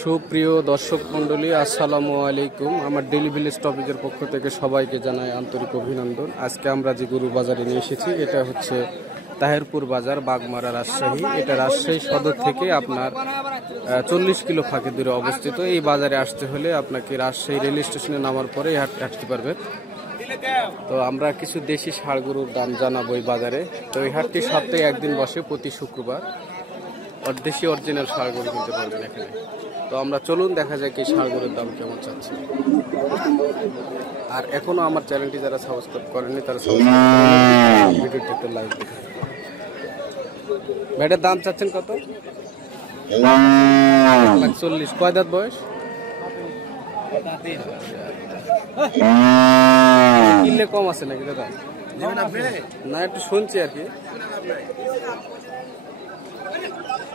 সুপ্রিয় দর্শক মণ্ডলী, আসসালামু আলাইকুম। আমার ডেলি ভিলেজ টপিকের পক্ষ থেকে সবাইকে জানাই আন্তরিক অভিনন্দন। আজকে আমরা যে গরু বাজারে নিয়ে এসেছি, এটা হচ্ছে তাহেরপুর বাজার, বাগমারা রাজশাহী। এটা রাজশাহী সদর থেকে আপনার চল্লিশ কিলো ফাঁকে দূরে অবস্থিত। এই বাজারে আসতে হলে আপনাকে রাজশাহী রেল স্টেশনে নামার পরে আসতে পারবেন তো আমরা কিছু দেশি ষাড় গরুর দাম জানাব এই বাজারে। তো এই হাটটি সপ্তাহে একদিন বসে, প্রতি শুক্রবার। দেশি অরিজিনাল ষাড় গরু কিনতে পারবেন এখানে। তো আমরা চলুন, দেখা যায় কি ষাড় গরুর দাম কেমন চাচ্ছে। আর এখনও আমার চ্যানেলটি যারা সাবস্ক্রাইব করেনি তারা সাবস্ক্রাইব ভিডিওটি একটু লাইক ভেটের দাম চাচ্ছেন কত? চল্লিশ। কয় দাঁত বয়স? কিনলে কম আছে নাকি দাদা? না, একটু শুনছি আর কি।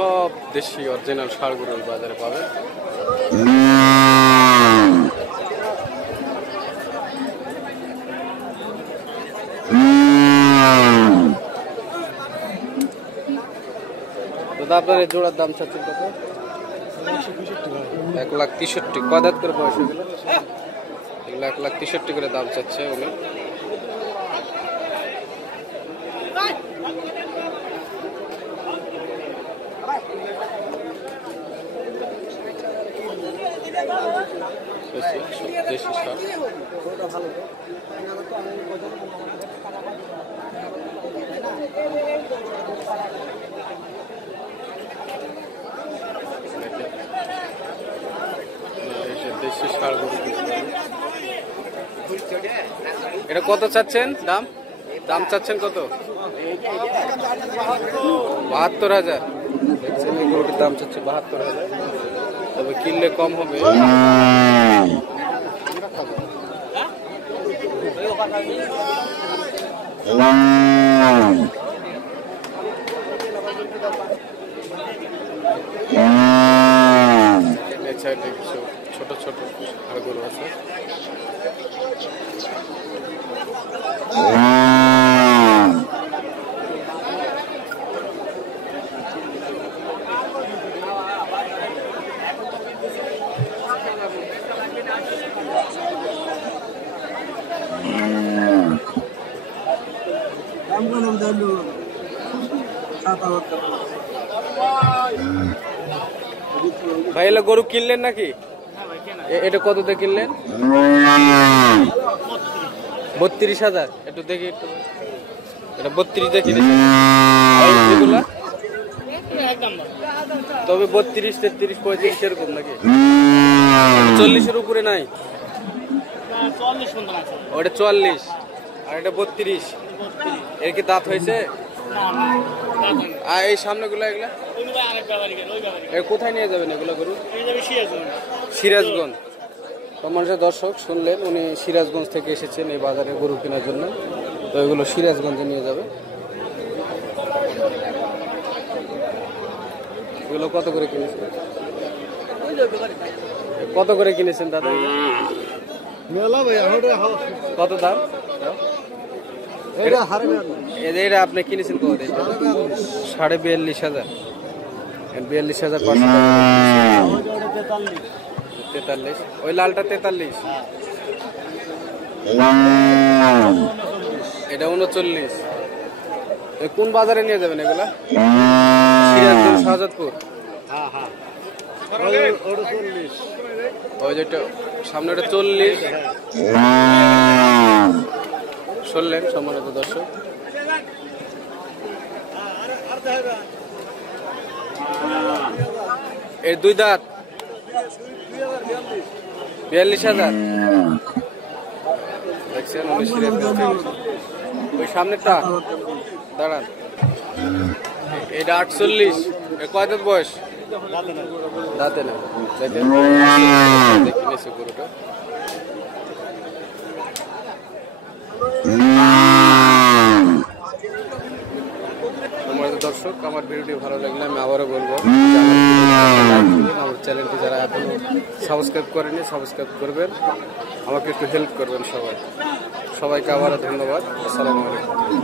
সব দেশি অরিজিনাল এই বাজারে পাবেন। আপনার জোড়ার দাম চাচ্ছেন কত? এক লাখ তেষট্টি। কদাত করে এগুলো এক লাখ তেষট্টি করে দাম চাচ্ছে উনি দেশি দেশি সার এই যে দেশি ষাড় গরু কিনতে হবে। এটা কত চাচ্ছেন দাম? দাম চাচ্ছেন কত? বাহাত্তর হাজার। দেখছেন এই গরুটির দাম চাচ্ছে বাহাত্তর হাজার। তবে কিনলে কম হবে। এই সাইডে কিছু ছোট ছোট ষাড় গরু আছে ভাই এলা গরু কিনলেন নাকি? এটা কততে কিনলেন? বত্রিশ হাজার। একটু দেখি একটু। এটা বত্রিশ এগুলা? তবে বত্রিশ তেত্রিশ পঁয়ত্রিশ এরকম নাকি? চল্লিশের উপরে নাই? ওটা চুয়াল্লিশ। আর এটা বত্রিশ। এর কি দাঁত হয়েছে? আর এই সামনেগুলো এগুলা? এ কোথায় নিয়ে যাবেন এগুলো গরু? সিরাজগঞ্জ। মানুষের দর্শক শুনলেন উনি সিরাজগঞ্জ থেকে এসেছেন এই বাজারে গরু কেনার জন্য। তো এগুলো সিরাজগঞ্জে নিয়ে যাবে। এগুলো কত করে কিনেছেন? কত করে কিনেছেন দাদা? কত দাম? এটা এটা আপনি কিনেছেন কত দিয়ে? সাড়ে বিয়াল্লিশ। হাজার। বিয়াল্লিশ হাজার পাঁচশো তেতাল্লিশ। ওই লালটা তেতাল্লিশ। এটা উনচল্লিশ। কোন বাজারে নিয়ে যাবেন এগুলা? সিরাজগঞ্জ শাহজাদপুর। ওই যেটা সামনে ওটা চল্লিশ। শুনলেন সম্মানিত দর্শক এর দুই দাঁত বিয়াল্লিশ হাজার দেখছেন। ওই সামনেরটা দাঁড়ান এটা আটচল্লিশ কয় বয়স দাঁতে না গরুটা আমার দর্শক, আমার ভিডিওটি ভালো লাগলে আমি আবারও বলব, আমার চ্যানেলটি যারা এখনও সাবস্ক্রাইব করেনি সাবস্ক্রাইব করবেন। আমাকে একটু হেল্প করবেন সবাই। সবাইকে আবারও ধন্যবাদ। আসসালামু আলাইকুম।